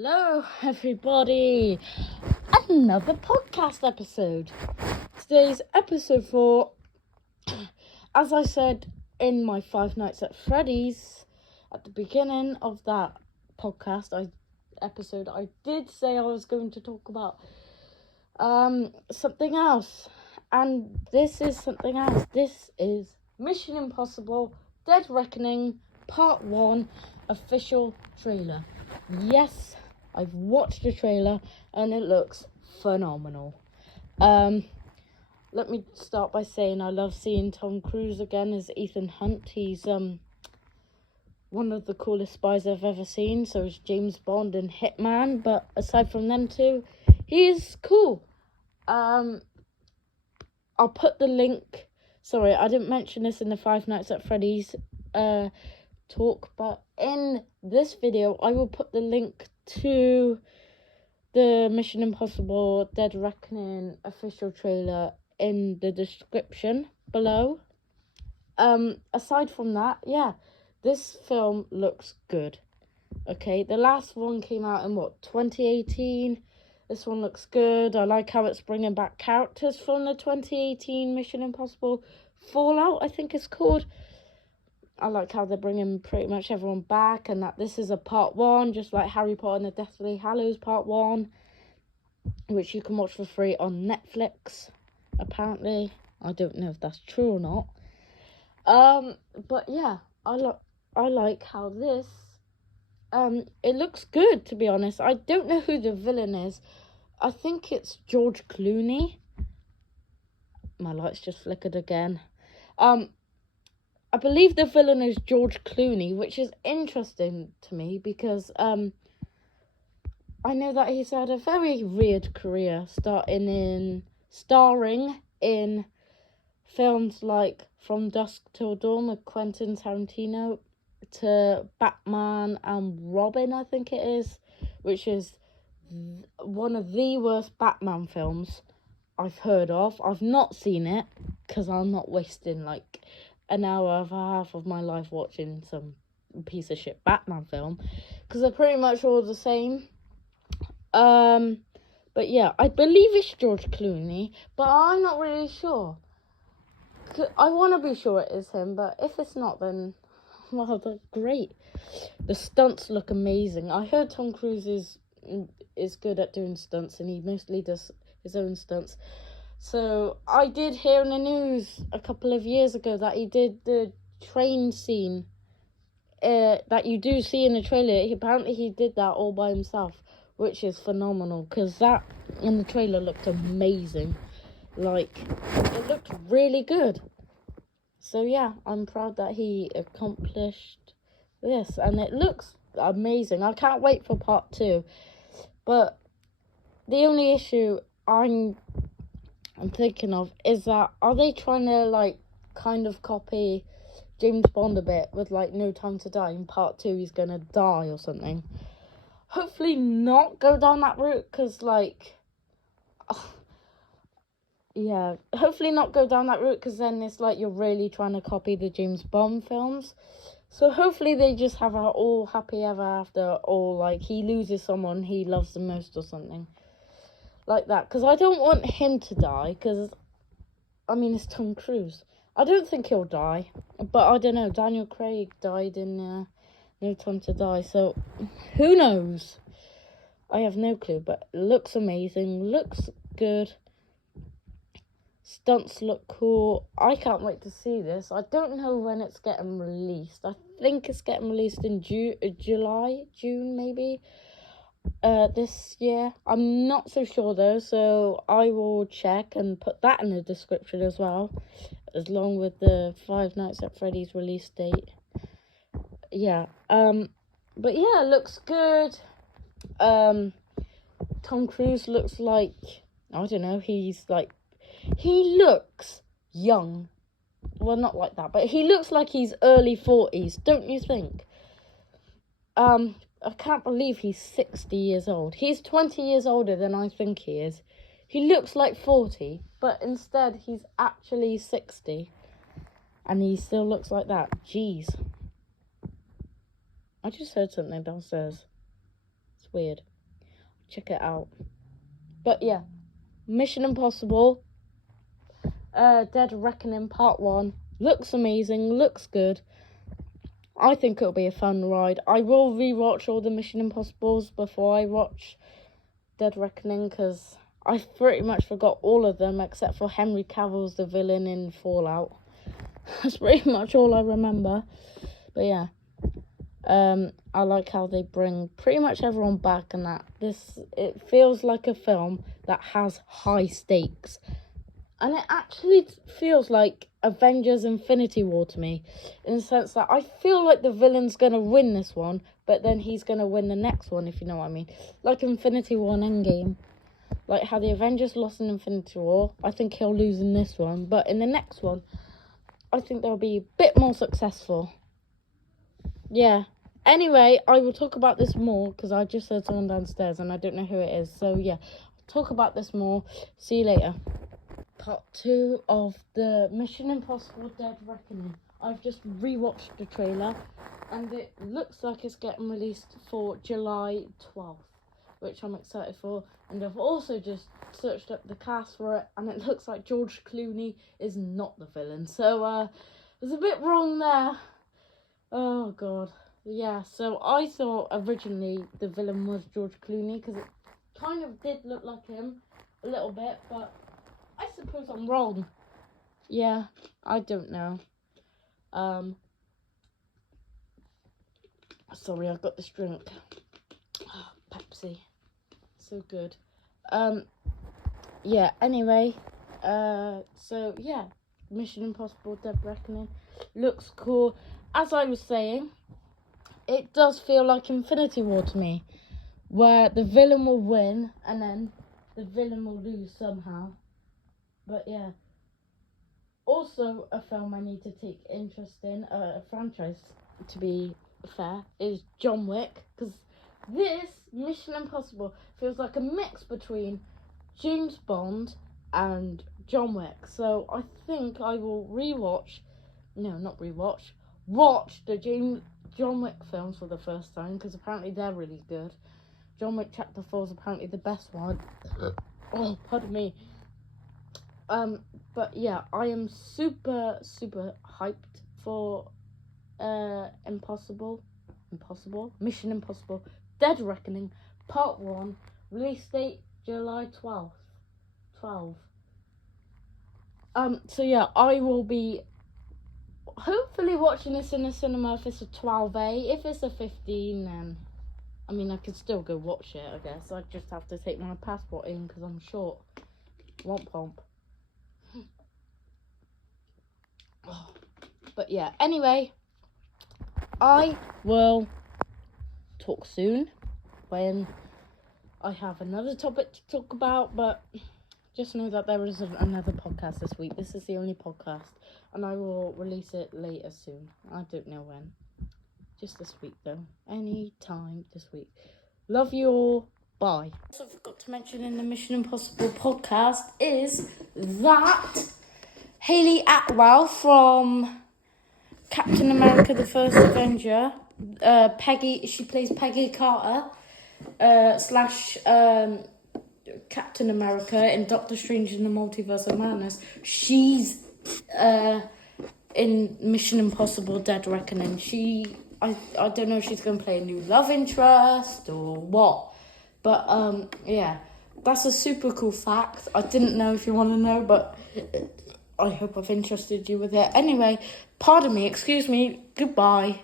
Hello, everybody. Another podcast episode. Today's episode 4. As I said in my Five Nights at Freddy's at the beginning of that podcast episode, I did say I was going to talk about something else. And this is something else. This is Mission Impossible Dead Reckoning Part 1 official trailer. Yes, I've watched the trailer and it looks phenomenal. Let me start by saying I love seeing Tom Cruise again as Ethan Hunt. He's one of the coolest spies I've ever seen. So is James Bond and Hitman. But aside from them two, he's cool. I'll put the link. Sorry, I didn't mention this in the Five Nights at Freddy's talk, but in this video I will put the link to the Mission Impossible Dead Reckoning official trailer in the description below. Aside from that, yeah, this film looks good. Okay, the last one came out in 2018. This one looks good. I like how it's bringing back characters from the 2018 Mission Impossible Fallout, I think it's called. I like how they're bringing pretty much everyone back, and that this is a part 1, just like Harry Potter and the Deathly Hallows part 1, which you can watch for free on Netflix, apparently. I don't know if that's true or not. But yeah, I like how this, it looks good, to be honest. I don't know who the villain is. I think it's George Clooney. My lights just flickered again. I believe the villain is George Clooney, which is interesting to me because I know that he's had a very weird career, starring in films like From Dusk Till Dawn with Quentin Tarantino, to Batman and Robin, I think it is, which is one of the worst Batman films I've heard of. I've not seen it because I'm not wasting like an hour and a half of my life watching some piece of shit Batman film, because they're pretty much all the same. But yeah, I believe it's George Clooney, but I'm not really sure. I want to be sure it is him, but if it's not, then well, that's great. The stunts look amazing. I heard Tom Cruise is good at doing stunts, and he mostly does his own stunts. So I did hear in the news a couple of years ago that he did the train scene that you do see in the trailer. Apparently he did that all by himself, which is phenomenal, because that in the trailer looked amazing. Like, it looked really good. So yeah, I'm proud that he accomplished this, and it looks amazing. I can't wait for part 2. But the only issue I'm thinking of is that, are they trying to like kind of copy James Bond a bit with like No Time to Die? In part 2 he's gonna die or something. Hopefully not go down that route, because like yeah, hopefully not go down that route, because then it's like you're really trying to copy the James Bond films. So hopefully they just have a all happy ever after, or like he loses someone he loves the most or something like that, because I don't want him to die, because I mean, it's Tom Cruise. I don't think he'll die, but I don't know. Daniel Craig died in No Time to Die, so who knows? I have no clue, but it looks amazing, looks good. Stunts look cool. I can't wait to see this. I don't know when it's getting released. I think it's getting released in June maybe, this year. I'm not so sure though, so I will check and put that in the description as well, along with the Five Nights at Freddy's release date. Yeah, but yeah, it looks good. Tom Cruise looks like, I don't know, he looks young. Well, not like that, but he looks like he's early 40s, don't you think? I can't believe he's 60 years old. He's 20 years older than I think he is. He looks like 40, but instead he's actually 60. And he still looks like that. Jeez. I just heard something downstairs. It's weird. Check it out. But yeah, Mission Impossible, Dead Reckoning Part 1. Looks amazing, looks good. I think it'll be a fun ride. I will rewatch all the Mission Impossibles before I watch Dead Reckoning, because I pretty much forgot all of them except for Henry Cavill's the villain in Fallout. That's pretty much all I remember. But yeah, I like how they bring pretty much everyone back, and that it feels like a film that has high stakes. And it actually feels like Avengers Infinity War to me, in the sense that I feel like the villain's going to win this one, but then he's going to win the next one, if you know what I mean. Like Infinity War and Endgame. Like how the Avengers lost in Infinity War, I think he'll lose in this one. But in the next one, I think they'll be a bit more successful. Yeah. Anyway, I will talk about this more, because I just heard someone downstairs and I don't know who it is. So yeah, I'll talk about this more. See you later. Part 2 of the Mission Impossible Dead Reckoning. I've just rewatched the trailer, and it looks like it's getting released for July 12th, which I'm excited for. And I've also just searched up the cast for it, and it looks like George Clooney is not the villain. So, there's a bit wrong there. Oh, God. Yeah, so I thought originally the villain was George Clooney, because it kind of did look like him a little bit, but I suppose I'm wrong. Yeah, I don't know. Sorry, I got this drink. Oh, Pepsi. So good. Yeah, anyway. So, yeah. Mission Impossible Dead Reckoning. Looks cool. As I was saying, it does feel like Infinity War to me, where the villain will win, and then the villain will lose somehow. But yeah, also a film I need to take interest in, a franchise to be fair, is John Wick, because this Mission Impossible feels like a mix between James Bond and John Wick. So I think I will watch the John Wick films for the first time, because apparently they're really good. John Wick Chapter 4 is apparently the best one. Oh, pardon me. But yeah, I am super, super hyped for Mission Impossible Dead Reckoning Part 1, release date July 12th. So yeah, I will be hopefully watching this in a cinema if it's a 12A. If it's a 15, then I mean, I could still go watch it, I guess. I just have to take my passport in because I'm short. Womp womp. But yeah, anyway, I will talk soon when I have another topic to talk about, but just know that there is another podcast this week. This is the only podcast, and I will release it later soon. I don't know when. Just this week, though. Any time this week. Love you all. Bye. Also forgot to mention in the Mission Impossible podcast is that Hayley Atwell from Captain America the First Avenger, she plays Peggy Carter, / Captain America in Doctor Strange in the Multiverse of Madness. She's in Mission Impossible Dead Reckoning. I don't know if she's going to play a new love interest or what. But, yeah, that's a super cool fact. I didn't know if you want to know, but I hope I've interested you with it. Anyway, pardon me, excuse me, goodbye.